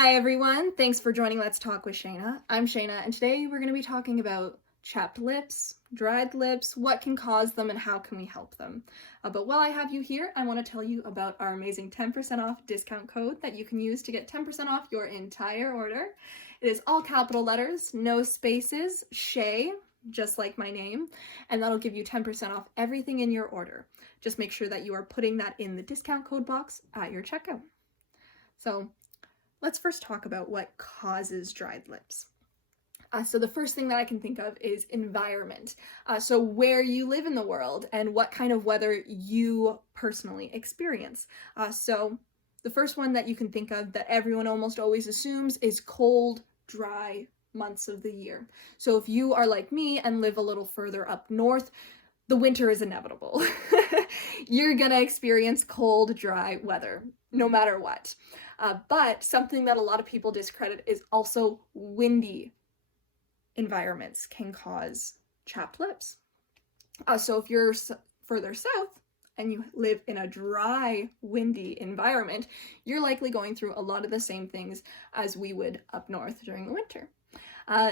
Hi everyone, thanks for joining Let's Talk with Shayna. I'm Shayna, and today we're going to be talking about chapped lips, dried lips, what can cause them, and how can we help them. But while I have you here, I want to tell you about our amazing 10% off discount code that you can use to get 10% off your entire order. It is all capital letters, no spaces, Shay, just like my name, and that'll give you 10% off everything in your order. Just make sure that you are putting that in the discount code box at your checkout. So let's first talk about what causes dried lips. So the first thing that I can think of is environment. So where you live in the world and what kind of weather you personally experience. So the first one that you can think of that everyone almost always assumes is cold, dry months of the year. So if you are like me and live a little further up north, the winter is inevitable. You're gonna experience cold, dry weather, no matter what. But something that a lot of people discredit is also windy environments can cause chapped lips. So if you're further south and you live in a dry, windy environment, you're likely going through a lot of the same things as we would up north during the winter.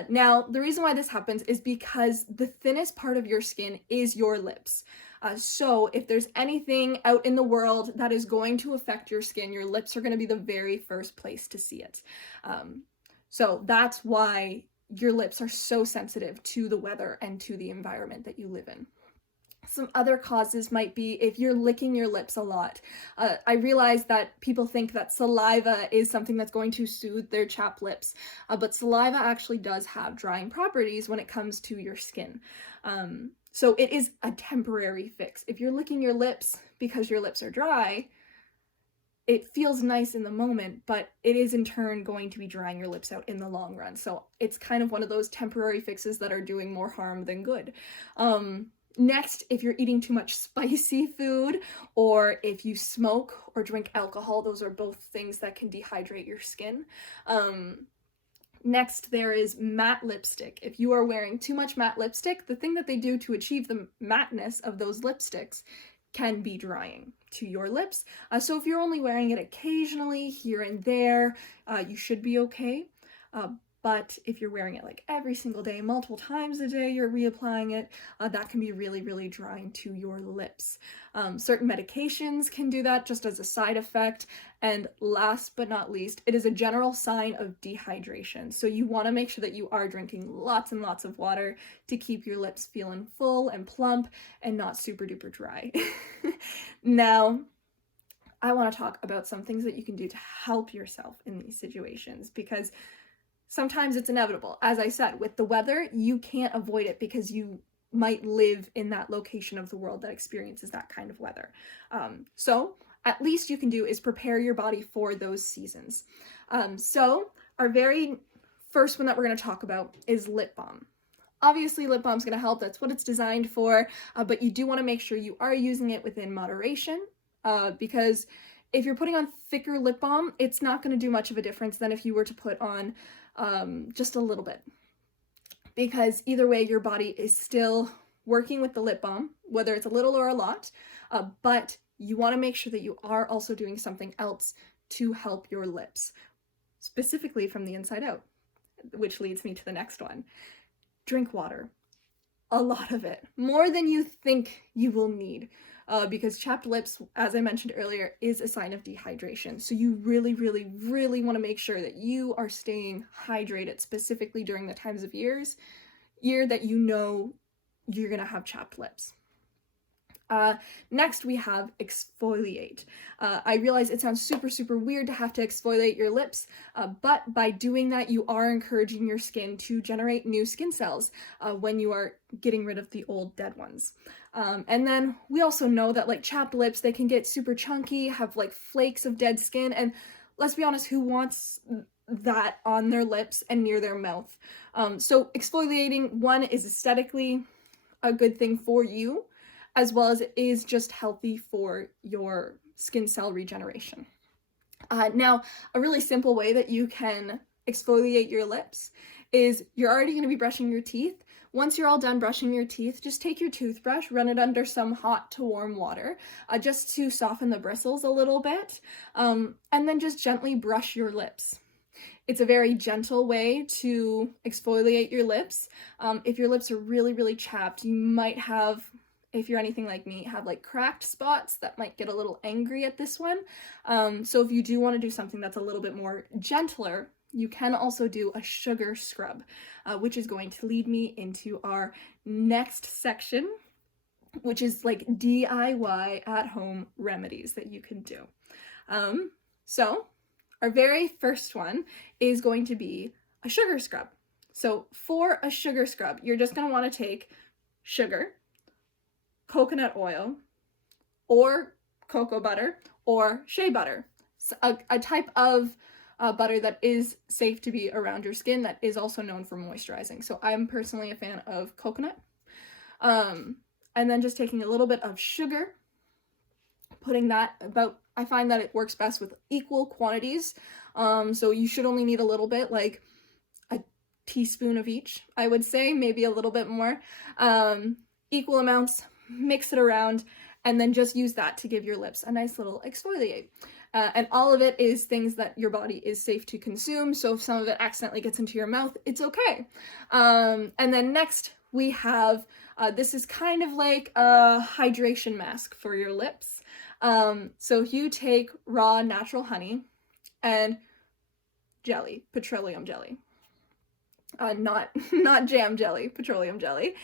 Now, the reason why this happens is because the thinnest part of your skin is your lips. So if there's anything out in the world that is going to affect your skin, your lips are going to be the very first place to see it. So that's why your lips are so sensitive to the weather and to the environment that you live in. Some other causes might be if you're licking your lips a lot. I realize that people think that saliva is something that's going to soothe their chapped lips, but saliva actually does have drying properties when it comes to your skin. So it is a temporary fix. If you're licking your lips because your lips are dry, it feels nice in the moment, but it is in turn going to be drying your lips out in the long run. So it's kind of one of those temporary fixes that are doing more harm than good. Next, if you're eating too much spicy food, or if you smoke or drink alcohol, those are both things that can dehydrate your skin. Next, there is matte lipstick. If you are wearing too much matte lipstick, the thing that they do to achieve the matteness of those lipsticks can be drying to your lips. So if you're only wearing it occasionally, here and there, you should be okay. But if you're wearing it like every single day, multiple times a day, you're reapplying it, that can be really, really drying to your lips. Certain medications can do that just as a side effect. And last but not least, it is a general sign of dehydration. So you want to make sure that you are drinking lots and lots of water to keep your lips feeling full and plump and not super duper dry. Now, I want to talk about some things that you can do to help yourself in these situations, because sometimes it's inevitable. As I said, with the weather, you can't avoid it because you might live in that location of the world that experiences that kind of weather. So at least you can do is prepare your body for those seasons. So our very first one that we're going to talk about is lip balm. Obviously, lip balm is going to help. That's what it's designed for. But you do want to make sure you are using it within moderation, because if you're putting on thicker lip balm, it's not going to do much of a difference than if you were to put on just a little bit, because either way your body is still working with the lip balm, whether it's a little or a lot, but you want to make sure that you are also doing something else to help your lips, specifically from the inside out, which leads me to the next one. Drink water. A lot of it, more than you think you will need. Because chapped lips, as I mentioned earlier, is a sign of dehydration. So you really, really, really want to make sure that you are staying hydrated, specifically during the times of year that you know you're going to have chapped lips. Next, we have exfoliate. I realize it sounds super, super weird to have to exfoliate your lips, but by doing that, you are encouraging your skin to generate new skin cells when you are getting rid of the old dead ones. And then we also know that like chapped lips, they can get super chunky, have like flakes of dead skin, and let's be honest, who wants that on their lips and near their mouth? So exfoliating, one, is aesthetically a good thing for you, as well as it is just healthy for your skin cell regeneration. Now, a really simple way that you can exfoliate your lips is you're already going to be brushing your teeth. Once you're all done brushing your teeth, just take your toothbrush, run it under some hot to warm water, just to soften the bristles a little bit, and then just gently brush your lips. It's a very gentle way to exfoliate your lips. If your lips are really, really chapped, you might have, if you're anything like me, have like cracked spots that might get a little angry at this one. So if you do want to do something that's a little bit more gentler, you can also do a sugar scrub, which is going to lead me into our next section, which is like DIY at-home remedies that you can do. So our very first one is going to be a sugar scrub. So for a sugar scrub, you're just going to want to take sugar, coconut oil, or cocoa butter, or shea butter, a type of butter that is safe to be around your skin that is also known for moisturizing. So I'm personally a fan of coconut. And then just taking a little bit of sugar, putting that about, I find that it works best with equal quantities. So you should only need a little bit, like a teaspoon of each, I would say, maybe a little bit more. Equal amounts, mix it around, and then just use that to give your lips a nice little exfoliate. And all of it is things that your body is safe to consume, so if some of it accidentally gets into your mouth, it's okay. And then next we have, this is kind of like a hydration mask for your lips. So you take raw natural honey and jelly, petroleum jelly. Not jam jelly, petroleum jelly.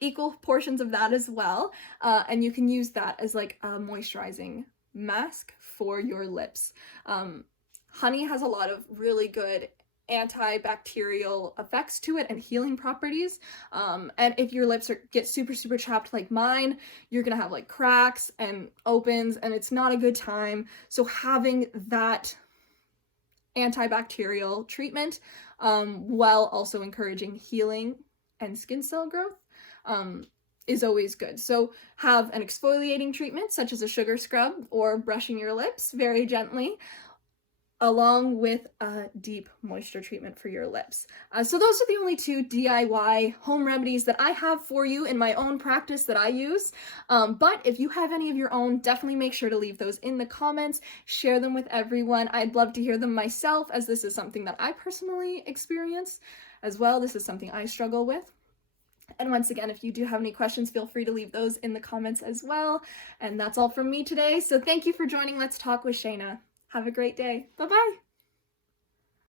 Equal portions of that as well. And you can use that as like a moisturizing mask for your lips. Honey has a lot of really good antibacterial effects to it and healing properties. And if your lips get super, super chapped like mine, you're gonna have like cracks and opens, and it's not a good time. So having that antibacterial treatment while also encouraging healing and skin cell growth is always good. So have an exfoliating treatment such as a sugar scrub or brushing your lips very gently, along with a deep moisture treatment for your lips. So those are the only two DIY home remedies that I have for you in my own practice that I use. But if you have any of your own, definitely make sure to leave those in the comments, share them with everyone. I'd love to hear them myself, as this is something that I personally experience as well. This is something I struggle with. And once again, if you do have any questions, feel free to leave those in the comments as well. And that's all from me today. So thank you for joining Let's Talk with Shayna. Have a great day. Bye-bye.